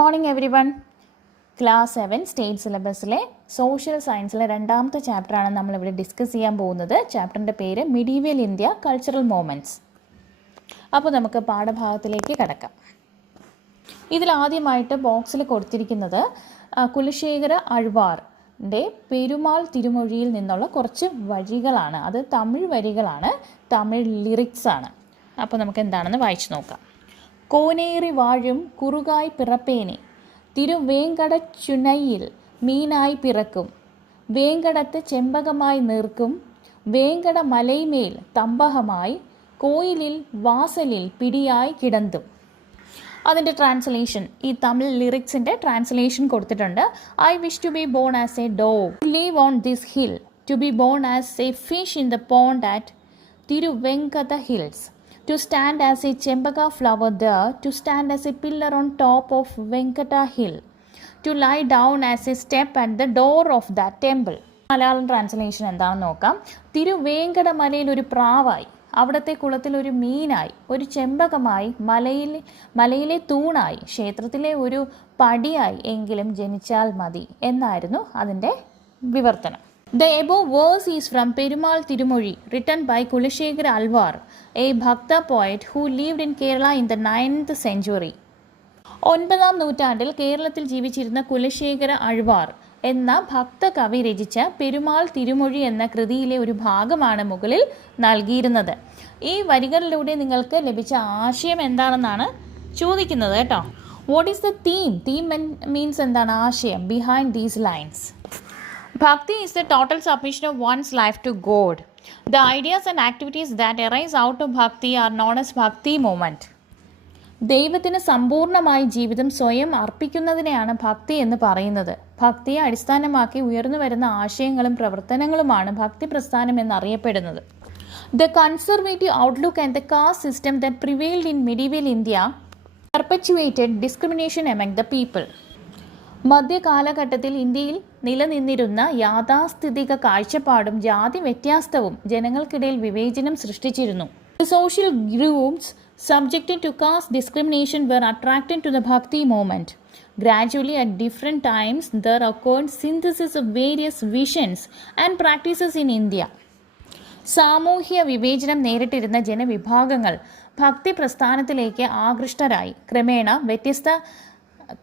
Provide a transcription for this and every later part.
Morning everyone. Class 7 state സിലബസിലെ social സയൻസിലെ രണ്ടാമത്തെ ചാപ്റ്ററാണ് നമ്മളിവിടെ ഡിസ്കസ് ചെയ്യാൻ പോകുന്നത്. ചാപ്റ്ററിൻ്റെ പേര് മിഡീവിയൽ ഇന്ത്യ കൾച്ചറൽ മൂവ്മെൻറ്റ്സ്. അപ്പോൾ നമുക്ക് പാഠഭാഗത്തിലേക്ക് കടക്കാം. ഇതിലാദ്യമായിട്ട് ബോക്സിൽ കൊടുത്തിരിക്കുന്നത് കുലശേഖര ആഴ്വാറിൻ്റെ പെരുമാൾ തിരുമൊഴിയിൽ നിന്നുള്ള കുറച്ച് വരികളാണ്. അത് തമിഴ് വരികളാണ്, തമിഴ് ലിറിക്സാണ്. അപ്പോൾ നമുക്ക് എന്താണെന്ന് വായിച്ചു നോക്കാം. കോനേറി വാഴും കുറുകായ് പിറപ്പേനെ തിരുവേങ്കടച്ചുനയിൽ മീനായി പിറക്കും വേങ്കടത്ത് ചെമ്പകമായി നീർക്കും വേങ്കട മലൈമേൽ തമ്പകമായി കോയിലിൽ വാസലിൽ പിടിയായി കിടന്തും. അതിൻ്റെ ട്രാൻസ്ലേഷൻ, ഈ തമിഴ് ലിറിക്സിൻ്റെ ട്രാൻസ്ലേഷൻ കൊടുത്തിട്ടുണ്ട്. I wish to be born as a dog, live on this hill, to be born as a fish in the pond at Tiruvenkata hills, to stand as a chembaka flower there, to stand as a pillar on top of Venkata hill, to lie down as a step at the door of that temple. Malayalam translation എന്താണെന്ന് നോക്കാം. തിരുവേങ്കട മലയിൽ ഒരു പ്രാവായി, അവിടുത്തെ കുളത്തിൽ ഒരു മീനായി, ഒരു ചെമ്പകമായി, മലയിലെ തൂണായി, ക്ഷേത്രത്തിലെ ഒരു പടിയായി എങ്കിലും ജനിച്ചാൽ മതി എന്നായിരുന്നു അതിൻ്റെ വിവർത്തനം. The above verse is from Perumal Tirumozhi, written by Kulashekara Alvar, a Bhakta poet who lived in Kerala in the 9th century. 9ാം നൂറ്റാണ്ടിൽ കേരളത്തിൽ ജീവിച്ചിരുന്ന കുലശേഖര ആഴ്വാർ എന്ന ഭക്ത കവി രചിച്ച പെരുമാൾ തിരുമൊഴി എന്ന കൃതിയിലെ ഒരു ഭാഗമാണ് മുകളിൽ നൽകിയിരുന്നത്. ഈ വരികളിലൂടെ നിങ്ങൾക്ക് ലഭിച്ച ആശയം എന്താണെന്നാണ് ചോദിക്കുന്നത് കേട്ടോ. What is the theme? Theme means എന്താണ്? ആശയം. Behind these lines. Bhakti is the total submission of one's life to God. The ideas and activities that arise out of Bhakti are known as Bhakti movement. ദൈവത്തിന് സമ്പൂർണ്ണമായി ജീവിതം സ്വയം അർപ്പിക്കുന്നതിനെയാണ് ഭക്തി എന്ന് പറയുന്നത്. ഭക്തിയെ അടിസ്ഥാനമാക്കി ഉയർന്നു വരുന്ന ആശയങ്ങളും പ്രവർത്തനങ്ങളുമാണ് ഭക്തി പ്രസ്ഥാനം എന്നറിയപ്പെടുന്നത്. The conservative outlook and the caste system that prevailed in medieval India perpetuated discrimination among the people. മധ്യകാലഘട്ടത്തിൽ ഇന്ത്യയിൽ നിലനിന്നിരുന്ന യാഥാസ്ഥിതിക കാഴ്ചപ്പാടും ജാതി വ്യത്യാസവും ജനങ്ങൾക്കിടയിൽ വിവേചനം സൃഷ്ടിച്ചിരുന്നു. The social groups subjected to caste discrimination were attracted to the Bhakti movement. Gradually, at different times, there occurred synthesis of various visions and practices in India. സാമൂഹ്യ വിവേചനം നേരിട്ടിരുന്ന ജനവിഭാഗങ്ങൾ ഭക്തി പ്രസ്ഥാനത്തിലേക്ക് ആകൃഷ്ടരായി. ക്രമേണ വ്യത്യസ്ത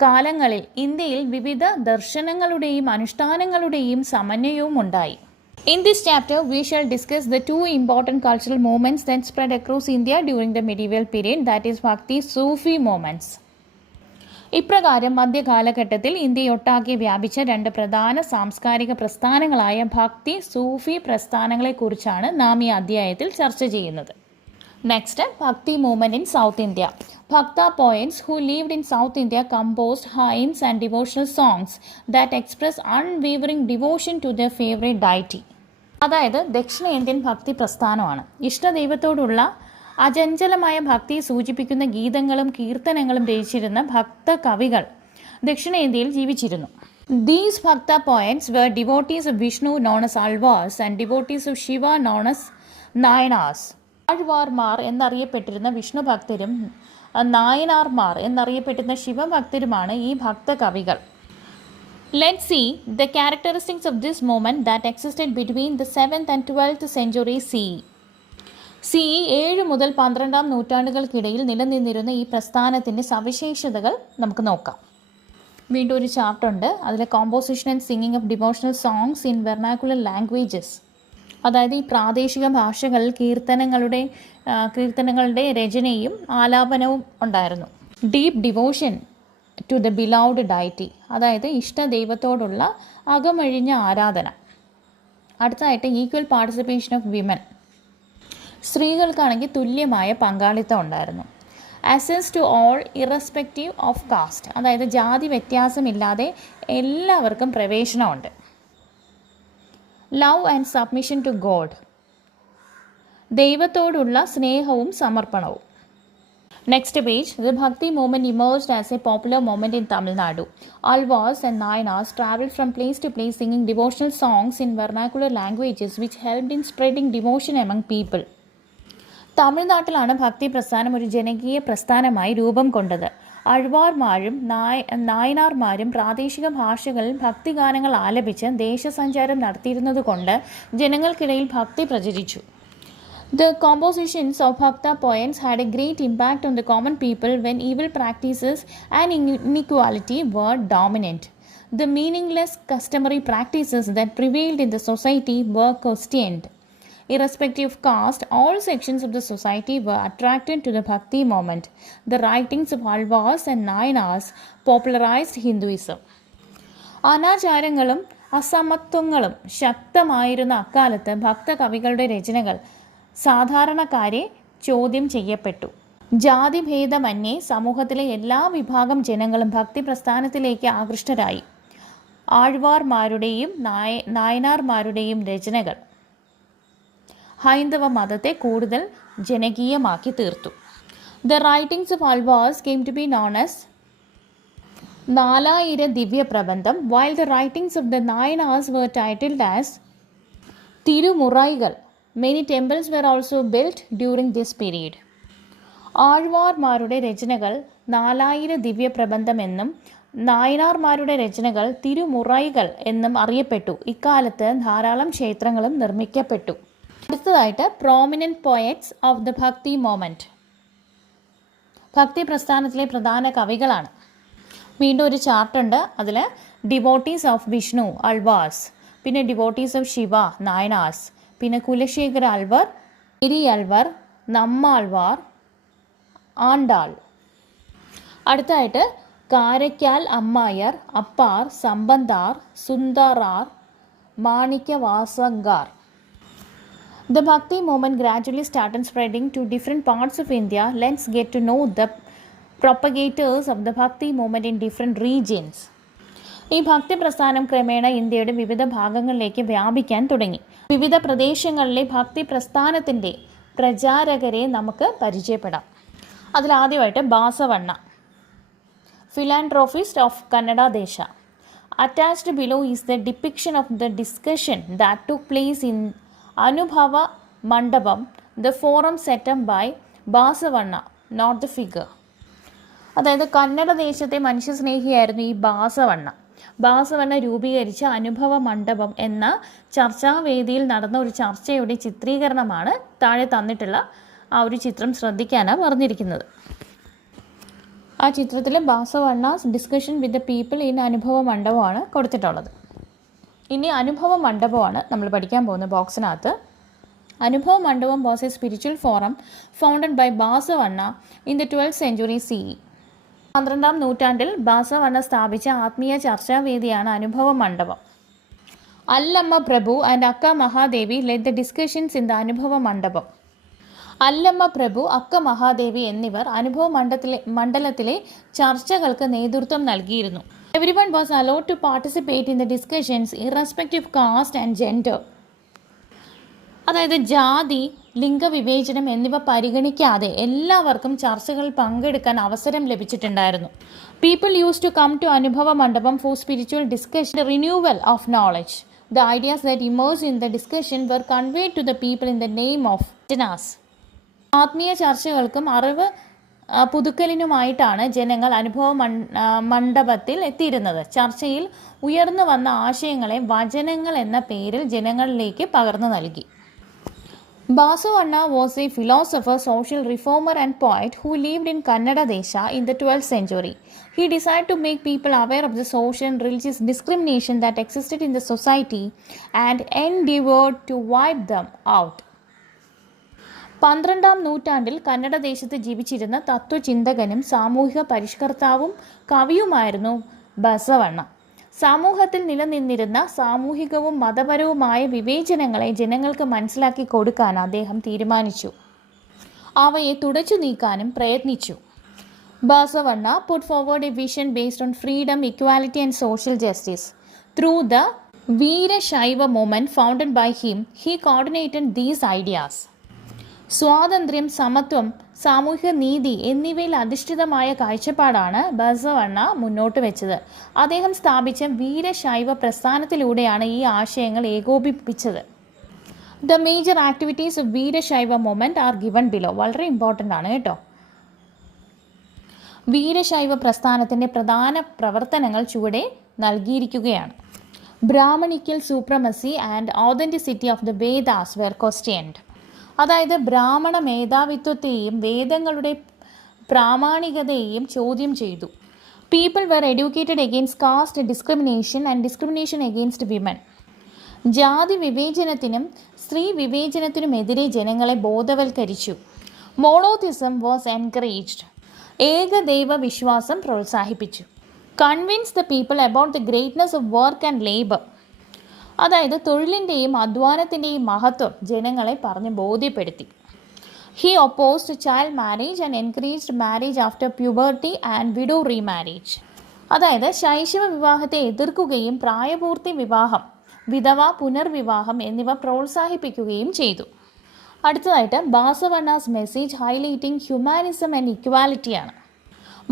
കാലങ്ങളിൽ ഇന്ത്യയിൽ വിവിധ ദർശനങ്ങളുടെയും അനുഷ്ഠാനങ്ങളുടെയും സമന്വയവും ഉണ്ടായി. In this chapter, we shall discuss the two important cultural movements that spread across India during the medieval period, that is Bhakti Sufi movements. ഇപ്രകാരം മധ്യകാലഘട്ടത്തിൽ ഇന്ത്യയൊട്ടാകെ വ്യാപിച്ച രണ്ട് പ്രധാന സാംസ്കാരിക പ്രസ്ഥാനങ്ങളായ ഭക്തി സൂഫി പ്രസ്ഥാനങ്ങളെക്കുറിച്ചാണ് നാം ഈ അധ്യായത്തിൽ ചർച്ച ചെയ്യുന്നത്. Next, Bhakti movement in South India. Bhakta poets who lived in South India composed hymns and devotional songs that express unwavering devotion to their favorite deity. അതായത് ദക്ഷിണേന്ത്യൻ ഭക്തി പ്രസ്ഥാനമാണ്. ഇഷ്ടദൈവത്തോടുള്ള അചഞ്ചലമായ ഭക്തിയെ സൂചിപ്പിക്കുന്ന ഗീതങ്ങളും കീർത്തനങ്ങളും രചിച്ചിരുന്ന ഭക്ത കവികൾ ദക്ഷിണേന്ത്യയിൽ ജീവിച്ചിരുന്നു. These Bhakta poets were devotees of Vishnu known as Alvars and devotees of Shiva known as Nayanas. ആഴ്വാർമാർ എന്നറിയപ്പെട്ടിരുന്ന വിഷ്ണു ഭക്തരും നായനാർമാർ എന്നറിയപ്പെട്ടിരുന്ന ശിവഭക്തരുമാണ് ഈ ഭക്ത കവികൾ. Let's see the characteristics of this movement that existed between the 7th and 12th century CE. CE 7 മുതൽ 12ാം നൂറ്റാണ്ടുകൾക്കിടയിൽ നിലനിന്നിരുന്ന ഈ പ്രസ്ഥാനത്തിൻ്റെ സവിശേഷതകൾ നമുക്ക് നോക്കാം. വീണ്ടും ഒരു ചാപ്റ്റർ ഉണ്ട്. അതിൽ composition and singing of devotional songs in vernacular languages. അതായത് ഈ പ്രാദേശിക ഭാഷകളിൽ കീർത്തനങ്ങളുടെ രചനയും ആലാപനവും ഉണ്ടായിരുന്നു. Deep devotion to the beloved deity, അതായത് ഇഷ്ടദൈവത്തോടുള്ള അകമഴിഞ്ഞ ആരാധന. അടുത്തതായിട്ട് ഈക്വൽ പാർട്ടിസിപ്പേഷൻ ഓഫ് വിമൻ, സ്ത്രീകൾക്കാണെങ്കിൽ തുല്യമായ പങ്കാളിത്തം ഉണ്ടായിരുന്നു. Access to all irrespective of caste, അതായത് ജാതി വ്യത്യാസമില്ലാതെ എല്ലാവർക്കും പ്രവേശനമുണ്ട്. Love and submission to God, ദൈവത്തോടുള്ള സ്നേഹവും സമർപ്പണവും. Next page. The Bhakti movement emerged as a popular movement in Tamil Nadu. Alvars and Nayanas traveled from place to place singing devotional songs in vernacular languages which helped in spreading devotion among people. തമിഴ്നാട്ടിലാണ് ഭക്തി പ്രസ്ഥാനം ഒരു ജനകീയ പ്രസ്ഥാനമായി രൂപം കൊണ്ടത്. ആഴ്വാർമാരും നായനാർമാരും പ്രാദേശിക ഭാഷകളിൽ ഭക്തിഗാനങ്ങൾ ആലപിച്ച് ദേശസഞ്ചാരം നടത്തിയിരുന്നതുകൊണ്ട് ജനങ്ങൾക്കിടയിൽ ഭക്തി പ്രചരിച്ചു. The compositions of Bhakta poems had a great impact on the common people when evil practices and inequality were dominant. The meaningless customary practices that prevailed in the society were questioned. Irrespective of caste, all sections of the society were attracted to the Bhakti movement. The writings of Alvars and Nayanas popularized Hinduism. അനാചാരങ്ങളും അസമത്വങ്ങളും ശക്തമായിരുന്ന അക്കാലത്ത് ഭക്തകവികളുടെ രചനകൾ സാധാരണക്കാരെ ചോദ്യം ചെയ്യപ്പെട്ടു. ജാതിഭേദമന്യേ സമൂഹത്തിലെ എല്ലാ വിഭാഗം ജനങ്ങളും ഭക്തി പ്രസ്ഥാനത്തിലേക്ക് ആകൃഷ്ടരായി. ആഴ്വാർമാരുടെയും നായനാർമാരുടെയും രചനകൾ ഹൈന്ദവ മതത്തെ കൂടുതൽ ജനകീയമാക്കി തീർത്തു. The writings of Alvars came to be known as നാലായിര Divyaprabandham, while the writings of the Nayanas were titled as തിരുമുറൈകൾ. Many temples were also built during this period. ആഴ്വാർമാരുടെ രചനകൾ നാലായിര ദിവ്യപ്രബന്ധം എന്നും നായനാർമാരുടെ രചനകൾ തിരുമുറൈകൾ എന്നും അറിയപ്പെട്ടു. ഇക്കാലത്ത് ധാരാളം ക്ഷേത്രങ്ങളും നിർമ്മിക്കപ്പെട്ടു. അടുത്തതായിട്ട് പ്രോമിനൻറ്റ് പോയറ്റ്സ് ഓഫ് ദ ഭക്തി മൂവ്മെൻറ്റ്. ഭക്തി പ്രസ്ഥാനത്തിലെ പ്രധാന കവികളാണ്. വീണ്ടും ഒരു ചാർട്ടുണ്ട്. അതിൽ ഡിവോട്ടീസ് ഓഫ് വിഷ്ണു അൾവാസ്, പിന്നെ ഡിവോട്ടീസ് ഓഫ് ശിവ നായനാസ്, പിന്നെ കുലശേഖര അൽവർ, ഗിരി അൽവർ, നമ്മാൾവാർ, ആണ്ടാൾ. അടുത്തായിട്ട് കാരയ്ക്കാൽ അമ്മായർ, APAAR, സമ്പന്താർ, സുന്ദറാർ, മാണിക്യവാസങ്കാർ. The Bhakti movement gradually started spreading to different parts of India. Let's get to know the propagators of the Bhakti movement in different regions. ഈ ഭക്തി പ്രസ്ഥാനം ക്രമേണ ഇന്ത്യയുടെ വിവിധ ഭാഗങ്ങളിലേക്ക് വ്യാപിക്കാൻ തുടങ്ങി. വിവിധ പ്രദേശങ്ങളിലെ ഭക്തി പ്രസ്ഥാനത്തിൻ്റെ പ്രചാരകരെ നമുക്ക് പരിചയപ്പെടാം. അതിലാദ്യമായിട്ട് ബാസവണ്ണ, philanthropist of Kannada Desha. Attached below is the depiction of the discussion that took place in Anubhava Mandapam, the forum set up by Basavanna, not the figure. അതായത് കന്നഡ ദേശത്തെ മനുഷ്യസ്നേഹിയായിരുന്നു ഈ ബാസവണ്ണ രൂപീകരിച്ച അനുഭവ മണ്ഡപം എന്ന ചർച്ചാവേദിയിൽ നടന്ന ഒരു ചർച്ചയുടെ ചിത്രീകരണമാണ് താഴെ തന്നിട്ടുള്ള ആ ഒരു ചിത്രം ശ്രദ്ധിക്കാനാണ് പറഞ്ഞിരിക്കുന്നത്. ആ ചിത്രത്തിൽ Basavanna's discussion with the people in Anubhava മണ്ഡപമാണ് കൊടുത്തിട്ടുള്ളത്. ഇനി അനുഭവ മണ്ഡപമാണ് നമ്മൾ പഠിക്കാൻ പോകുന്ന ബോക്സിനകത്ത്. Anubhava Mandapam was a spiritual forum founded by Basavanna in the 12th century CE. 12ാം നൂറ്റാണ്ടിൽ ബാസവണ്ണ സ്ഥാപിച്ച ആത്മീയ ചർച്ചാവേദിയാണ് അനുഭവ മണ്ഡപം. അല്ലമ്മ Prabhu and Akka Mahadevi led the discussions in the Anubhava Mandapam. അല്ലമ്മ പ്രഭു, അക്ക മഹാദേവി എന്നിവർ അനുഭവ മണ്ഡലത്തിലെ ചർച്ചകൾക്ക് നേതൃത്വം നൽകിയിരുന്നു. Everyone was allowed to participate in the discussions irrespective of caste and gender. അതായത് ജാതി, ലിംഗവിവേചനം എന്നിവ പരിഗണിക്കാതെ എല്ലാവർക്കും ചർച്ചകളിൽ പങ്കെടുക്കാൻ അവസരം ലഭിച്ചിട്ടുണ്ടായിരുന്നു. People used to come to അനുഭവ മണ്ഡപം for spiritual discussion, the renewal of knowledge. The ideas that emerged in the discussion were conveyed to the people in the name of Janas. ആത്മീയ ചർച്ചകൾക്കും അറിവ് പുതുക്കലിനുമായിട്ടാണ് ജനങ്ങൾ അനുഭവ മണ്ഡപത്തിൽ എത്തിയിരുന്നത്. ചർച്ചയിൽ ഉയർന്നു വന്ന ആശയങ്ങളെ വചനങ്ങൾ എന്ന പേരിൽ ജനങ്ങളിലേക്ക് പകർന്നു നൽകി. Basavanna was a philosopher, social reformer and poet who lived in Kannada Desha in the 12th century. He decided to make people aware of the social and religious discrimination that existed in the society and endeavored to wipe them out. 12ാം നൂറ്റാണ്ടിൽ കന്നഡ ദേശത്ത് ജീവിച്ചിരുന്ന തത്വചിന്തകനും സാമൂഹിക പരിഷ്കർത്താവും കവിയുമായിരുന്നു ബസവണ്ണ. സമൂഹത്തിൽ നിലനിന്നിരുന്ന സാമൂഹികവും മതപരവുമായ വിവേചനങ്ങളെ ജനങ്ങൾക്ക് മനസ്സിലാക്കി കൊടുക്കാൻ അദ്ദേഹം തീരുമാനിച്ചു. അവയെ തുടച്ചു നീക്കാനും പ്രയത്നിച്ചു. Basavanna put forward a vision based on freedom, equality and social justice. Through the Veerashaiva movement founded by him, he coordinated these ideas. സ്വാതന്ത്ര്യം, സമത്വം, സാമൂഹിക നീതി എന്നിവയിൽ അധിഷ്ഠിതമായ കാഴ്ചപ്പാടാണ് ബസവണ്ണ മുന്നോട്ട് വെച്ചത്. അദ്ദേഹം സ്ഥാപിച്ച വീരശൈവ പ്രസ്ഥാനത്തിലൂടെയാണ് ഈ ആശയങ്ങൾ ഏകോപിപ്പിച്ചത്. The major activities of Veerashaiva movement are given below. വളരെ ഇമ്പോർട്ടൻ്റ് ആണ് കേട്ടോ. വീരശൈവ പ്രസ്ഥാനത്തിൻ്റെ പ്രധാന പ്രവർത്തനങ്ങൾ ചുവടെ നൽകിയിരിക്കുകയാണ്. Brahmanical supremacy and authenticity of the Vedas were questioned. അതായത് ബ്രാഹ്മണ മേധാവിത്വത്തെയും വേദങ്ങളുടെ പ്രാമാണികതയെയും ചോദ്യം ചെയ്തു. People were educated against caste discrimination and discrimination against women. ജാതി വിവേചനത്തിനും സ്ത്രീ വിവേചനത്തിനുമെതിരെ ജനങ്ങളെ ബോധവൽക്കരിച്ചു. Monotheism was encouraged. ഏകദൈവ വിശ്വാസം പ്രോത്സാഹിപ്പിച്ചു. Convince the people about the greatness of work and labour. അതായത് തൊഴിലിൻ്റെയും അധ്വാനത്തിൻ്റെയും മഹത്വം ജനങ്ങളെ പറഞ്ഞ് ബോധ്യപ്പെടുത്തി. He opposed child marriage and encouraged marriage after puberty and widow remarriage. അതായത് ശൈശവ വിവാഹത്തെ എതിർക്കുകയും പ്രായപൂർത്തി വിവാഹം, വിധവ പുനർവിവാഹം എന്നിവ പ്രോത്സാഹിപ്പിക്കുകയും ചെയ്തു. അടുത്തതായിട്ട് Basavanna's message highlighting humanism and ഇക്വാലിറ്റിയാണ്.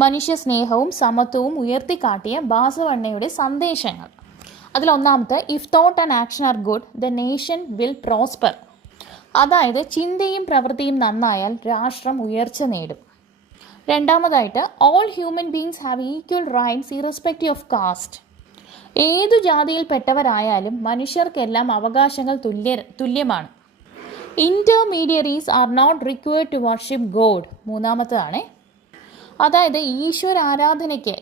മനുഷ്യ സ്നേഹവും സമത്വവും ഉയർത്തിക്കാട്ടിയ ബാസവണ്ണയുടെ സന്ദേശങ്ങൾ. അതിലൊന്നാമത്തെ, if thought and action are good the nation will prosper. അതായത് ചിന്തയും പ്രവൃത്തിയും നന്നായാൽ രാഷ്ട്രം ഉയർച്ച നേടും. രണ്ടാമതായിട്ട്, all human beings have equal rights irrespective of caste. ഏതു ജാതിയിൽപ്പെട്ടവരായാലും മനുഷ്യർക്കെല്ലാം അവകാശങ്ങൾ തുല്യമാണ്. Intermediaries are not required to worship God. മൂന്നാമത്തതാണ്, അതായത് ഈശ്വര ആരാധനയ്ക്ക്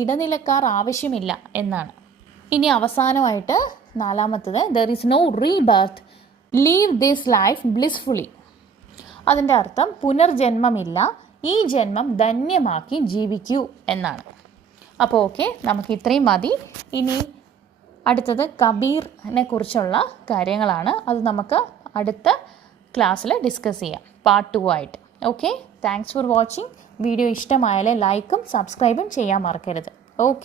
ഇടനിലക്കാർ ആവശ്യമില്ല എന്നാണ്. ഇനി അവസാനമായിട്ട് നാലാമത്തത്, there is no rebirth, leave this life blissfully. അതിൻ്റെ അർത്ഥം പുനർജന്മമില്ല, ഈ ജന്മം ധന്യമാക്കി ജീവിക്കൂ എന്നാണ്. അപ്പോൾ ഓക്കെ, നമുക്ക് ഇത്രയും മതി. ഇനി അടുത്തത് കബീറിനെ കുറിച്ചുള്ള കാര്യങ്ങളാണ്. അത് നമുക്ക് അടുത്ത ക്ലാസ്സിൽ ഡിസ്കസ് ചെയ്യാം, പാർട്ട് 2 ആയിട്ട്. Okay, thanks for watching. Video ഇഷ്ടമായാൽ ലൈക്കും സബ്സ്ക്രൈബും ചെയ്യാൻ മറക്കരുത്. ഓക്കെ.